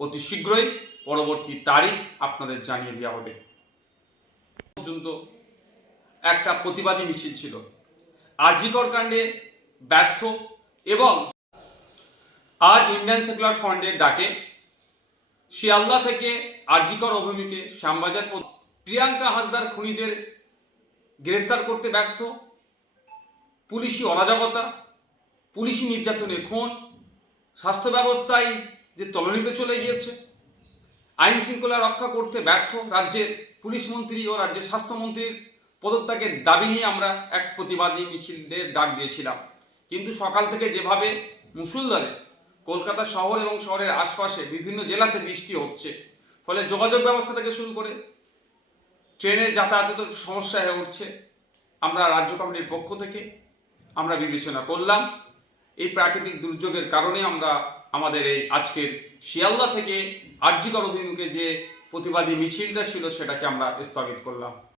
অতি শীঘ্রই পরবর্তী তারিখ আপনাদের জানিয়ে দেওয়া হবে। পর্যন্ত একটা প্রতিবাদী মিছিল ছিল। আর.জি. কর কাণ্ডে ব্যর্থ এবং আজ ইন্ডিয়ান সেকুলার ফ্রন্টের ডাকে শিয়ালদা থেকে আর.জি. কর অভিমুখে শ্যামবাজার প্রিয়াঙ্কা হাসদার খুনিদের গ্রেফতার করতে ব্যর্থ, পুলিশি অরাজকতা, পুলিশি নির্যাতনে খুন, স্বাস্থ্য ব্যবস্থায় যে তলানিতে চলে গিয়েছে, আইন শৃঙ্খলা রক্ষা করতে ব্যর্থ রাজ্যের পুলিশ মন্ত্রী ও রাজ্যের স্বাস্থ্যমন্ত্রীর পদত্যাগের দাবি নিয়ে আমরা এক প্রতিবাদী মিছিলের ডাক দিয়েছিলাম। কিন্তু সকাল থেকে যেভাবে মুষলধারে কলকাতা শহর এবং শহরের আশপাশে বিভিন্ন জেলাতে বৃষ্টি হচ্ছে, ফলে যোগাযোগ ব্যবস্থা থেকে শুরু করে ট্রেনের যাতায়াতের সমস্যা হয়ে উঠছে, আমরা রাজ্য কমিটির পক্ষ থেকে আমরা বিবেচনা করলাম এই প্রাকৃতিক দুর্যোগের কারণে আমরা আমাদের এই আজকের শিয়ালদা থেকে আর.জি. কর অভিমুখে যে প্রতিবাদী মিছিলটা ছিল সেটাকে আমরা স্থগিত করলাম।